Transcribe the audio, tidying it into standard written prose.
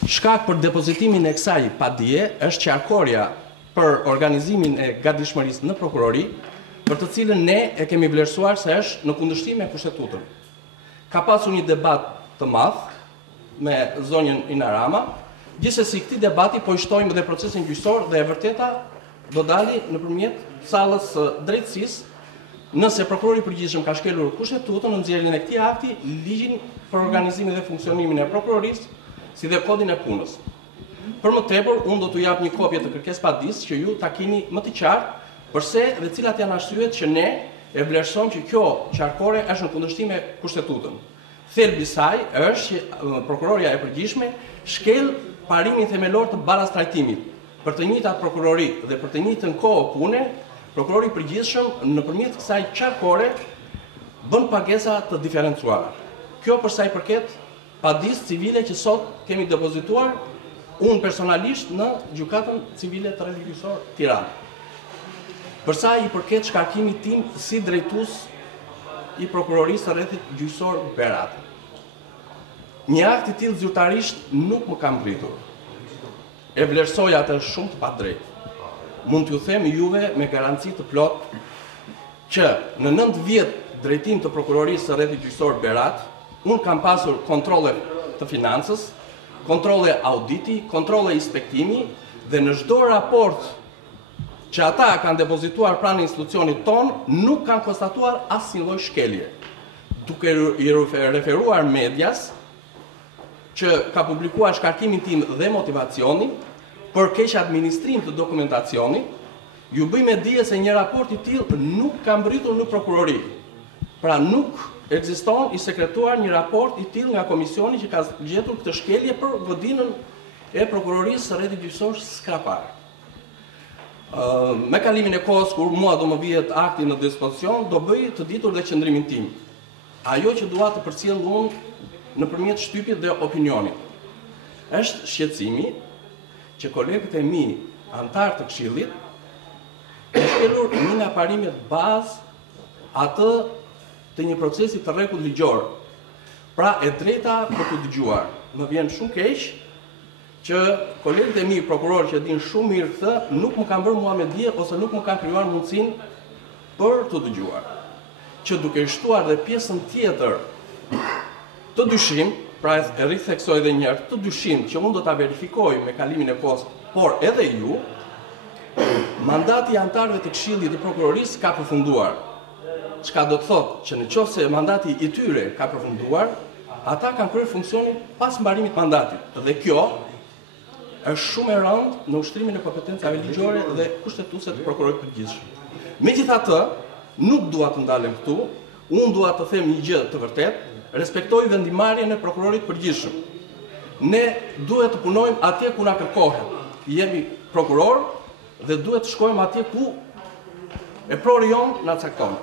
Shkak për depozitimin e kësaj padie është qarkoria për organizimin e gatishmërisë në prokurori, për të cilën ne e kemi vlerësuar se është në kundërshtim me kushtetutën. Ka pasur një debat të madh me zonjën Ina Rama, gjithsesi këtij debati po i shtojmë dhe procesin gjyqësor dhe e vërteta do dali nëpërmjet sallës së drejtësisë, nëse prokurori i përgjithshëm ka shkelur kushtetutën në nxjerrjen e këtij akti, ligjin për organizimin dhe funksionimin e prokurorisë, si dhe kodin e punës. Për më tepër, unë do t'u jap një kopje të kërkesë padisë që ju ta keni më të qartë përse dhe cilat janë arsyet që ne e vlerësojmë që kjo qarkore është në kundërshtim me kushtetutën. Thelbi i saj është që prokuroria e përgjithshme shkel parimin themelor të baraz trajtimit. Për të njëjtat prokurori dhe për të njëjtën kohë pune, prokurori i përgjithshëm nëpërmjet kësaj qarkore bën pagesa të diferencuara. Kjo për sa i përket padisë civile që sot kemi depozituar unë personalisht në gjykatën civile të rrethit gjyqësor Tiranë. Për sa i përket shkarkimit tim si drejtues i prokurorisë së rrethit gjyqësor Berat. Një akt i tillë zyrtarisht nuk më ka mbritur. E vlerësoj atë shumë të padrejtë. Mund t'ju them juve me garanci të plotë që në 9 vjet drejtim të prokurorisë së rrethit gjyqësor Berat, unë kam pasur kontrole të financës, kontrole auditi, kontrole inspektimi dhe në çdo raport që ata kanë depozituar pranë institucionit ton, nuk kanë konstatuar asnjë lloj shkelje. Duke i referuar medias që ka publikuar shkarkimin tim dhe motivacionin për keq administrim të dokumentacionit, ju bëj me dije se një raport i tillë nuk ka mbritur në prokurori. Pra nuk ekziston i sekretuar një raport i tillë nga komisioni që ka gjetur këtë shkelje për godinën e prokurorisë së rrethit gjyqësor Skrapar. Me kalimin e kohës kur mua do më vihet akti në dispozicion, do bëj të ditur dhe qëndrimin tim. Ajo që dua të përcjell unë nëpërmjet shtypit dhe opinionit është shqetësimi që kolegët e mi antar të Këshillit kanë shkelur një nga parimet bazë atë të një procesi të rregullt ligjor. Pra e drejta për të dëgjuar. Më vjen shumë keq që kolegët e mi prokurorë që din shumë mirë këtë nuk më kanë bërë mua me dije ose nuk më kanë krijuar mundësinë për të dëgjuar. Që duke shtuar dhe pjesën tjetër të dyshim, pra e ritheksoj edhe një herë, të dyshim që unë do ta verifikoj me kalimin e kohës, por edhe ju, mandati i antarëve të Këshillit të Prokurorisë ka përfunduar. Çka do të thotë që nëse mandati i tyre ka përfunduar, ata kanë kryer funksionin pas mbarimit të mandatit. Dhe kjo është shumë e rëndë në ushtrimin e kompetencave ligjore dhe kushtetuese të prokurorit përgjithshëm. Megjithatë, nuk dua të ndalem këtu, unë dua të them një gjë të vërtetë, respektoj vendimarrjen e prokurorit përgjithshëm. Ne duhet të punojmë atje ku na kërkohet. Jemi prokuror dhe duhet të shkojmë atje ku e prori jon na cakton.